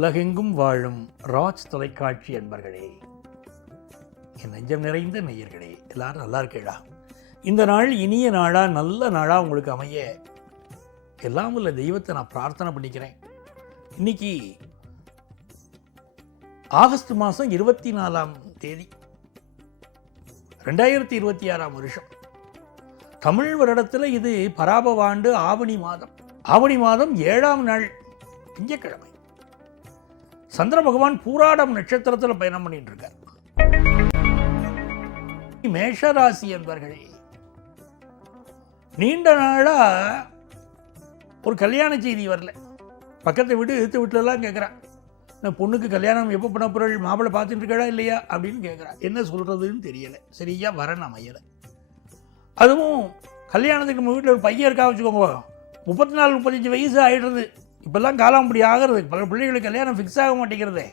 உலகெங்கும் வாழும் ராஜ் தொலைக்காட்சி அன்பர்களே, என் நெஞ்சம் நிறைந்த நேயர்களே, எல்லாரும் நல்லா இருக்கேடா. இந்த நாள் இனிய நாளா, நல்ல நாளா உங்களுக்கு அமைய எல்லாம் உள்ள தெய்வத்தை நான் பிரார்த்தனை பண்ணிக்கிறேன். இன்னைக்கு ஆகஸ்ட் மாதம் 24ஆம் தேதி 2026ஆம் வருஷம். தமிழ் வருடத்தில் இது பராபவாண்டு ஆவணி மாதம். ஆவணி மாதம் 7ஆம் நாள் திங்கட்கிழமை. சந்திர பகவான் பூராடம் நட்சத்திரத்தில் பயணம் பண்ணிட்டு இருக்கார். மேஷராசி என்பர்களே, நீண்ட நாளா ஒரு கல்யாண செய்தி வரல. பக்கத்தை விட்டு எடுத்து வீட்டுலலாம் கேட்குறான், நான் பொண்ணுக்கு கல்யாணம் எப்போ பண்ண பொருள், மாப்பிள்ளை பார்த்துட்டு இருக்கா இல்லையா அப்படின்னு கேட்குறான். என்ன சொல்கிறதுன்னு தெரியலை, சரியா வரணும் அமையலை. அதுவும் கல்யாணத்துக்கு நம்ம வீட்டில் ஒரு பையன் இருக்கா வச்சுக்கோங்க, 34-35 வயசு ஆகிடுறது. இப்போல்லாம் காலம் அப்படி ஆகிறது. பல பிள்ளைகளுக்கு கல்யாணம் ஃபிக்ஸ் ஆக மாட்டேங்கிறதே.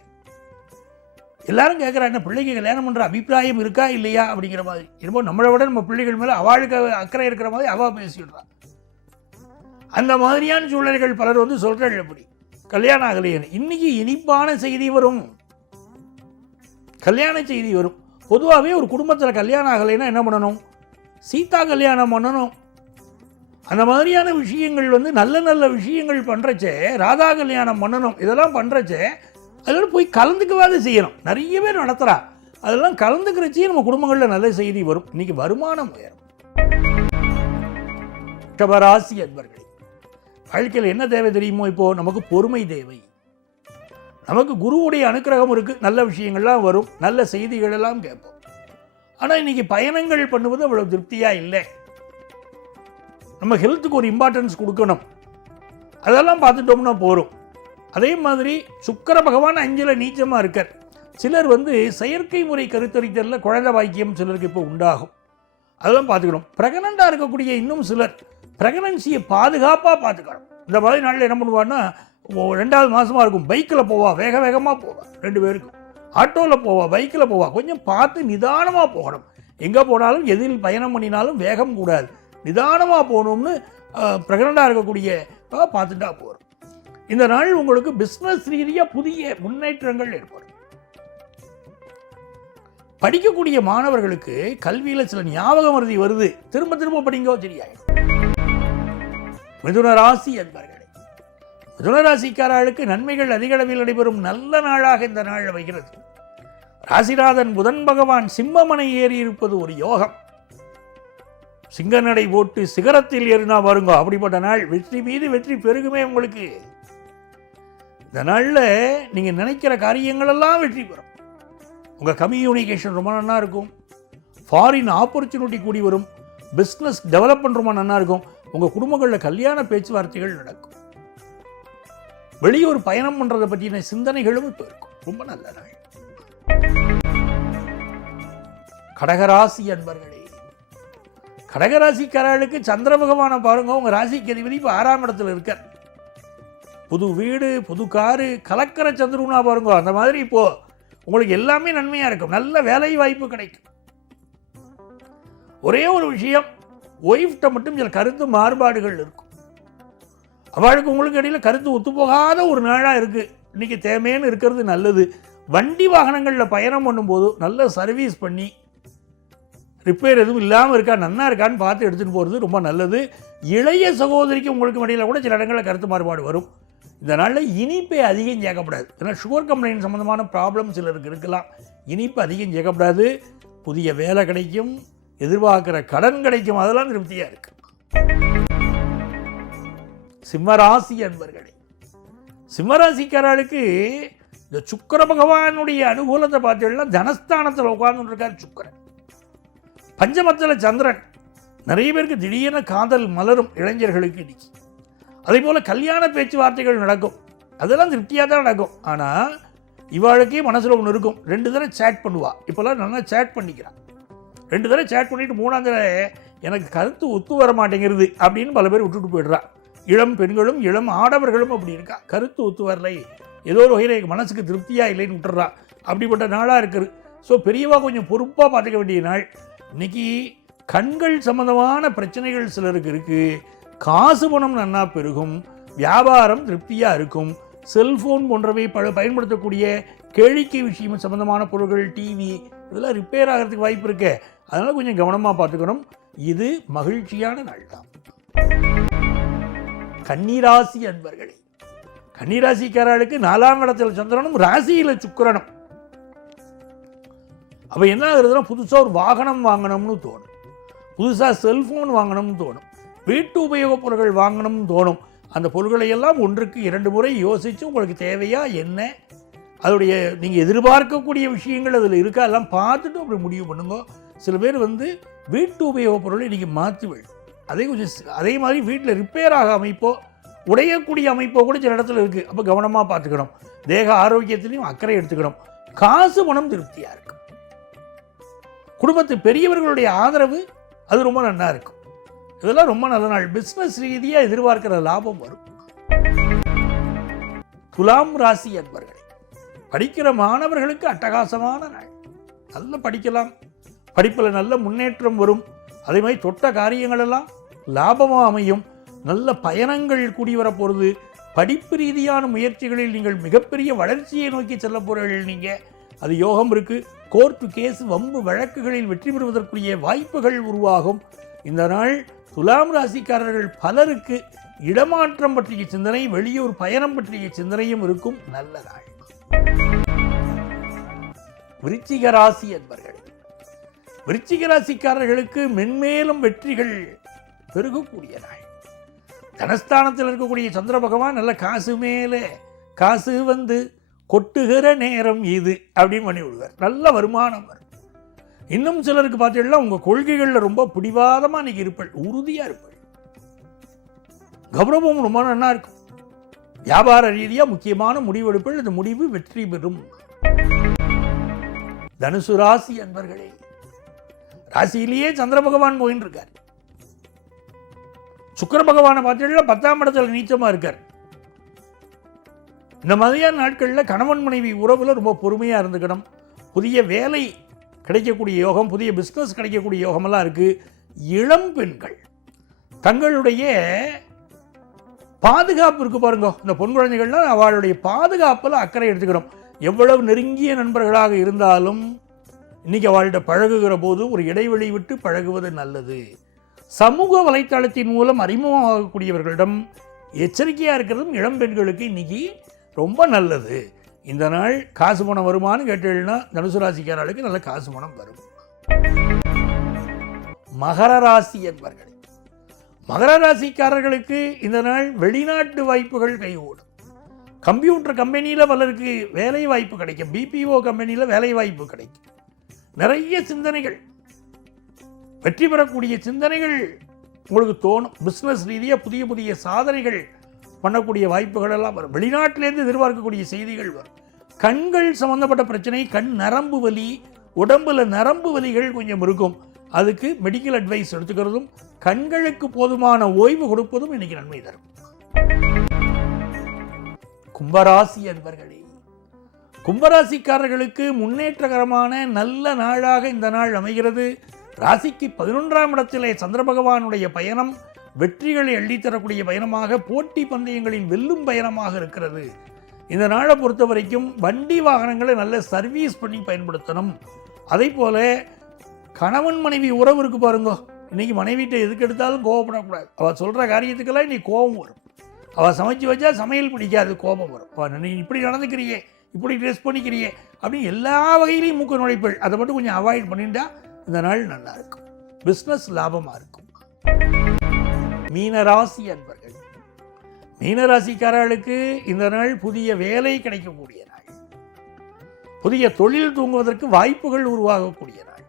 எல்லாரும் கேட்குறாங்க, என்ன பிள்ளைக்கு கல்யாணம் பண்ணுற அபிப்பிராயம் இருக்கா இல்லையா அப்படிங்கிற மாதிரி. என்னமோ நம்மளை விட நம்ம பிள்ளைகள் மேலே அவளுக்கு அக்கறை இருக்கிற மாதிரி அவள் பேசிடுறான். அந்த மாதிரியான சூழ்நிலைகள் பலர் வந்து சொல்கிறாள், எப்படி கல்யாணம் ஆகலையேன்னு. இன்னைக்கு இனிப்பான செய்தி வரும், கல்யாண செய்தி வரும். பொதுவாகவே ஒரு குடும்பத்தில் கல்யாணம் ஆகலைன்னா என்ன பண்ணணும்? சீதா கல்யாணம் பண்ணணும். அந்த மாதிரியான விஷயங்கள் வந்து நல்ல நல்ல விஷயங்கள் பண்ணுறச்சே, ராதா கல்யாணம் பண்ணணும். இதெல்லாம் பண்ணுறச்சே அதெல்லாம் போய் கலந்துக்கவாது செய்யணும். நிறைய பேர் நடத்துகிறா, அதெல்லாம் கலந்துக்கிறச்சே நம்ம குடும்பங்களில் நல்ல செய்தி வரும். இன்னைக்கு வருமானம் உயரும். ரிஷபராசி அன்பர்களே, வாழ்க்கையில் என்ன தேவை தெரியுமோ? இப்போது நமக்கு பொறுமை தேவை. நமக்கு குருவுடைய அனுக்கிரகம் இருக்குது, நல்ல விஷயங்கள்லாம் வரும், நல்ல செய்திகள் எல்லாம் கேட்போம். ஆனால் இன்றைக்கி பயணங்கள் பண்ணுவது அவ்வளோ திருப்தியாக இல்லை. நம்ம ஹெல்த்துக்கு ஒரு இம்பார்ட்டன்ஸ் கொடுக்கணும், அதெல்லாம் பார்த்துட்டோம்னா போகிறோம். அதே மாதிரி சுக்கிர பகவான் 5ல் நீச்சமாக இருக்கார். சிலர் வந்து செயற்கை முறை கருத்தரித்தலில் குழந்தை பாக்கியம் சிலருக்கு இப்போ உண்டாகும், அதெல்லாம் பார்த்துக்கணும். ப்ரெக்னெண்ட்டாக இருக்கக்கூடிய இன்னும் சிலர் ப்ரெக்னன்சியை பாதுகாப்பாக பார்த்துக்கணும். இந்த மாதிரி நாளில் என்ன பண்ணுவான்னா, 2வது மாதமாக இருக்கும், பைக்கில் போவா, வேக வேகமாக போவா, 2 பேருக்கும். ஆட்டோவில் போவா, பைக்கில் போவா, கொஞ்சம் பார்த்து நிதானமாக போகணும். எங்கே போனாலும் எதில் பயணம் பண்ணினாலும் வேகம் கூடாது, நிதானமாக போகணும்னு ப்ரெக்னெண்ட்டாக இருக்கக்கூடிய பார்த்துட்டா போகிறோம். இந்த நாள் உங்களுக்கு பிஸ்னஸ் ரீதியாக புதிய முன்னேற்றங்கள் ஏற்படும். படிக்கக்கூடிய மாணவர்களுக்கு கல்வியில் சில ஞாபக மறதி வருது, திரும்ப திரும்ப படிங்கோ சரியாயிடும். மிதுன ராசி என்பர்களே, மிதுன ராசிக்காரர்களுக்கு நன்மைகள் அதிக அளவில் நடைபெறும் நல்ல நாளாக இந்த நாள் அமைகிறது. ராசிநாதன் புதன் பகவான் சிம்மமனை ஏறி இருப்பது ஒரு யோகம். சிங்கநடை போட்டு சிகரத்தில் ஏறினா வருங்க, அப்படிப்பட்ட நாள். வெற்றி மீது வெற்றி பெருகுமே உங்களுக்கு. இந்த நாளில் நீங்கள் நினைக்கிற காரியங்களெல்லாம் வெற்றி பெறும். உங்கள் கம்யூனிகேஷன் ரொம்ப நல்லா இருக்கும். ஃபாரின் ஆப்பர்ச்சுனிட்டி கூடி வரும். பிஸ்னஸ் டெவலப்மெண்ட் ரொம்ப நல்லா இருக்கும். உங்கள் குடும்பங்களில் கல்யாண பேச்சுவார்த்தைகள் நடக்கும். வெளியூர் பயணம் பண்ணுறதை பற்றின சிந்தனைகளும் இப்போ இருக்கும். ரொம்ப நல்ல நாள். கடகராசி அன்பர்களே, கடகராசிக்காரர்களுக்கு சந்திர பகவானை பாருங்க, உங்கள் ராசிக்கு அதிபதி இப்போ 6ஆம் இடத்துல இருக்கார். புது வீடு, புது காரு, கலக்கர சந்திரனா பாருங்க. அந்த மாதிரி இப்போது உங்களுக்கு எல்லாமே நன்மையாக இருக்கும். நல்ல வேலை வாய்ப்பு கிடைக்கும். ஒரே ஒரு விஷயம், ஒய்ஃப்ட்ட மட்டும் சில கருத்து மாறுபாடுகள் இருக்கும். அவளுக்கு உங்களுக்கு இடையில் கருத்து ஒத்துப்போகாத ஒரு நாளாக இருக்குது. இன்றைக்கி தேவைன்னு இருக்கிறது நல்லது. வண்டி வாகனங்களில் பயணம் பண்ணும்போது நல்ல சர்வீஸ் பண்ணி, ரிப்பேர் எதுவும் இல்லாமல் இருக்கா, நன்னா இருக்கான்னு பார்த்து எடுத்துகிட்டு போகிறது ரொம்ப நல்லது. இளைய சகோதரிக்கு உங்களுக்கு இடையில் கூட சில இடங்களில் கருத்து மாறுபாடு வரும். இந்த நாளில் இனிப்பை அதிகம் சேர்க்கப்படாது. ஏன்னா சுகர் கம்ப்ளைண்ட் சம்மந்தமான ப்ராப்ளம் சிலருக்கு இருக்கலாம். இனிப்பு அதிகம் சேர்க்கப்படாது. புதிய வேலை கிடைக்கும், எதிர்பார்க்குற கடன் கிடைக்கும், அதெல்லாம் திருப்தியாக இருக்கு. சிம்மராசி அன்பர்களே, சிம்மராசிக்காரர்களுக்கு இந்த சுக்கிர பகவானுடைய அனுகூலத்தை பார்த்தீங்கன்னா, தனஸ்தானத்தில் உட்கார்ந்து இருக்கார் சுக்கிரன். பஞ்சமத்தில் சந்திரன். நிறைய பேருக்கு திடீர்னு காதல் மலரும் இளைஞர்களுக்கு இன்னைக்கு. அதே போல் கல்யாண பேச்சுவார்த்தைகள் நடக்கும், அதெல்லாம் திருப்தியாக தான் நடக்கும். ஆனால் இவாளுக்கே மனசில் ஒன்று இருக்கும். 2 தடவை சேட் பண்ணுவாள். இப்போல்லாம் நல்லா சேட் பண்ணிக்கிறான். 2 தடவை சேட் பண்ணிவிட்டு 3ஆம் தடவை எனக்கு கருத்து ஒத்து வர மாட்டேங்கிறது அப்படின்னு பல பேர் விட்டுட்டு போய்ட்றா. இளம் பெண்களும் இளம் ஆடவர்களும் அப்படி இருக்கா. கருத்து ஒத்து வரலை, ஏதோ ஒரு வகையில் மனசுக்கு திருப்தியாக இல்லைன்னு விட்டுறா. அப்படிப்பட்ட நாளாக இருக்குது. ஸோ பெரியவா கொஞ்சம் பொறுப்பாக பார்த்துக்க வேண்டிய நாள். இன்னைக்கு கண்கள் சம்பந்தமான பிரச்சனைகள் சிலருக்கு இருக்குது. காசு பணம் நன்னா பெருகும், வியாபாரம் திருப்தியாக இருக்கும், செல்ஃபோன் போன்றவை பயன்படுத்தக்கூடிய கேளிக்கை விஷயம் சம்பந்தமான பொருட்கள், டிவி இதெல்லாம் ரிப்பேர் ஆகிறதுக்கு வாய்ப்பு இருக்கு. அதனால் கொஞ்சம் கவனமாக பார்த்துக்கணும். இது மகிழ்ச்சியான நாள் தான். கன்னிராசி அன்பர்களே, கன்னிராசிக்காரர்களுக்கு 4ஆம் இடத்துல சந்திரனும் ராசியில் சுக்கிரனும். அப்போ என்ன ஆகுறதுன்னா, புதுசாக ஒரு வாகனம் வாங்கணும்னு தோணும், புதுசாக செல்ஃபோன் வாங்கணும்னு தோணும், வீட்டு உபயோகப் பொருட்கள் வாங்கணும்னு தோணும். அந்த பொருட்களை எல்லாம் 1க்கு 2 முறை யோசித்து உங்களுக்கு தேவையா என்ன, அதோடைய நீங்கள் எதிர்பார்க்கக்கூடிய விஷயங்கள் அதில் இருக்கா எல்லாம் பார்த்துட்டு அப்படி முடிவு பண்ணுங்க. சில பேர் வீட்டு உபயோகப் பொருளை இன்றைக்கி மாற்றுவேள், அதே மாதிரி வீட்டில் ரிப்பேர் ஆக அமைப்போ உடையக்கூடிய அமைப்போ கூட சில இடத்துல இருக்குது. அப்போ கவனமாக பார்த்துக்கணும். தேக ஆரோக்கியத்திலையும் அக்கறை எடுத்துக்கணும். காசு பணம் திருப்தியாக இருக்கும். குடும்பத்து பெரியவர்களுடைய ஆதரவு அது ரொம்ப நல்லா இருக்கும். இதெல்லாம் ரொம்ப நல்ல நாள். பிஸ்னஸ் ரீதியாக எதிர்பார்க்கிற லாபம் வரும். துலாம் ராசி அன்பர்களே, படிக்கிற மாணவர்களுக்கு அட்டகாசமான நாள். நல்லா படிக்கலாம், படிப்பில் நல்ல முன்னேற்றம் வரும். அதே மாதிரி தொட்ட காரியங்கள் எல்லாம் லாபமாக அமையும். நல்ல பயணங்கள் கூடி வரப்போகிறது. படிப்பு ரீதியான முயற்சிகளில் நீங்கள் மிகப்பெரிய வளர்ச்சியை நோக்கி செல்ல போகிறீர்கள். நீங்கள் அது யோகம் இருக்குது. கோர்ட்டு கேஸ் வம்பு வழக்குகளில் வெற்றி பெறுவதற்குரிய வாய்ப்புகள் உருவாகும். இந்த நாள் துலாம் ராசிக்காரர்கள் பலருக்கு இடமாற்றம் பற்றிய சிந்தனை, வெளியூர் பயணம் பற்றிய சிந்தனையும் இருக்கும். நல்ல நாள். விருச்சிக ராசி என்பர்கள், விருச்சிக ராசிக்காரர்களுக்கு மென்மேலும் வெற்றிகள் பெருகக்கூடிய நாள். தனஸ்தானத்தில் இருக்கக்கூடிய சந்திர பகவான் நல்ல காசு மேலே காசு கொட்டுகிற நேரம் இது அப்படின்னு பண்ணி விடுவார். நல்ல வருமானம் வரும். இன்னும் சிலருக்கு பார்த்தீங்கன்னா உங்கள் கொள்கைகளில் ரொம்ப பிடிவாதமாக இன்றைக்கி இருப்பள், உறுதியாக இருப்பள். கௌரவம் ரொம்ப நல்லா இருக்கும். வியாபார ரீதியாக முக்கியமான முடிவெடுப்பள். இந்த முடிவு வெற்றி பெறும். தனுசு ராசி அன்பர்களே, ராசியிலேயே சந்திர பகவான் போயின்னு இருக்கார். சுக்கிர பகவானை பார்த்தீங்கன்னா 10ஆம் இடத்துல நீச்சமாக இருக்கார். இந்த மாதிரியான நாட்களில் கணவன் மனைவி உறவில் ரொம்ப பொறுமையாக இருந்துக்கணும். புதிய வேலை கிடைக்கக்கூடிய யோகம், புதிய பிஸ்னஸ் கிடைக்கக்கூடிய யோகமெல்லாம் இருக்குது. இளம் பெண்கள் தங்களுடைய பாதுகாப்பு இருக்குது பாருங்க, இந்த பொன் குழந்தைகள்லாம் அவளுடைய பாதுகாப்பில் அக்கறை எடுத்துக்கணும். எவ்வளவு நெருங்கிய நண்பர்களாக இருந்தாலும் இன்றைக்கி அவள்கிட்ட பழகுகிற போது ஒரு இடைவெளி விட்டு பழகுவது நல்லது. சமூக வலைத்தளத்தின் மூலம் அறிமுகமாகக்கூடியவர்களிடம் எச்சரிக்கையாக இருக்கிறதும் இளம் பெண்களுக்கு இன்றைக்கி ரொம்ப நல்லது. இந்த நாள் காசு பணம் வருமானு கேட்டீங்கன்னா தனுசு ராசிக்காரர்களுக்கு நல்ல காசு பணம் வரும். மகர ராசி என்பர்கள், மகர ராசிக்காரர்களுக்கு இந்த நாள் வெளிநாட்டு வாய்ப்புகள் கைகூடும். கம்ப்யூட்டர் கம்பெனியில் பலருக்கு வேலை வாய்ப்பு கிடைக்கும். பிபிஓ கம்பெனியில் வேலை வாய்ப்பு கிடைக்கும். நிறைய சிந்தனைகள், வெற்றி பெறக்கூடிய சிந்தனைகள் உங்களுக்கு தோணும். பிஸ்னஸ் ரீதியாக புதிய புதிய சாதனைகள் பண்ணக்கூடிய வாய்ப்புகள் எல்லாம் வரும். வெளிநாட்டிலேருந்து எதிர்பார்க்கக்கூடிய செய்திகள் வரும். கண்கள் சம்பந்தப்பட்ட பிரச்சனை, கண் நரம்பு வலி, உடம்புல நரம்பு வலிகள் கொஞ்சம் இருக்கும். அதுக்கு மெடிக்கல் அட்வைஸ் எடுத்துக்கிறதும் கண்களுக்கு போதுமான ஓய்வு கொடுப்பதும் இன்னைக்கு நன்மை தரும். கும்பராசி அன்பர்களே, கும்பராசிக்காரர்களுக்கு முன்னேற்றகரமான நல்ல நாளாக இந்த நாள் அமைகிறது. ராசிக்கு 11ஆம் இடத்திலே சந்திர பகவானுடைய பயணம் வெற்றிகளை அள்ளித்தரக்கூடிய பயணமாக, போட்டி பந்தயங்களின் வெல்லும் பயணமாக இருக்கிறது. இந்த நாளை பொறுத்த வரைக்கும் வண்டி வாகனங்களை நல்ல சர்வீஸ் பண்ணி பயன்படுத்தணும். அதே போல் கணவன் மனைவி உறவு இருக்கு பாருங்க. இன்றைக்கி மனைவிட்ட எதுக்கு எடுத்தாலும் கோவப்படக்கூடாது. அவள் சொல்கிற காரியத்துக்கெல்லாம் இன்றைக்கி கோபம் வரும். அவள் சமைச்சு வச்சா சமையல் பிடிக்காது, கோபம் வரும். அவள் நீ இப்படி நடந்துக்கிறியே, இப்படி ட்ரெஸ் பண்ணிக்கிறியே அப்படின்னு எல்லா வகையிலையும் மூக்க நுழைப்பள். அதை மட்டும் கொஞ்சம் அவாய்ட் பண்ணிட்டா இந்த நாள் நல்லா இருக்கும். பிஸ்னஸ் லாபமாக இருக்கும். மீனராசி அன்பர்கள், மீனராசிக்காரர்களுக்கு இந்த நாள் புதிய வேலை கிடைக்கக்கூடிய நாள். புதிய தொழில் தூங்குவதற்கு வாய்ப்புகள் உருவாகக்கூடிய நாள்.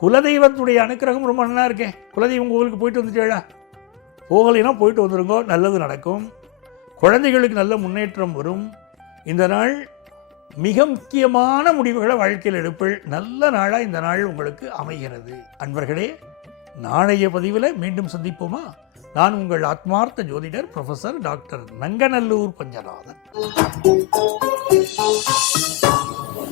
குலதெய்வத்துடைய அனுக்கிரகம் ரொம்ப நல்லா இருக்கேன். குலதெய்வம் கோவிலுக்கு போயிட்டு வந்துட்டேடா, போகலைன்னா போயிட்டு வந்துருங்கோ, நல்லது நடக்கும். குழந்தைகளுக்கு நல்ல முன்னேற்றம் வரும். இந்த நாள் மிக முக்கியமான முடிவுகளை வாழ்க்கையில் எடுப்பள். நல்ல நாளாக இந்த நாள் உங்களுக்கு அமைகிறது. அன்பர்களே, நாளைய பதிவில் மீண்டும் சந்திப்போமா? நான் உங்கள் ஆத்மார்த்த ஜோதிடர் ப்ரொஃபஸர் டாக்டர் நங்கநல்லூர் பஞ்சநாதன்.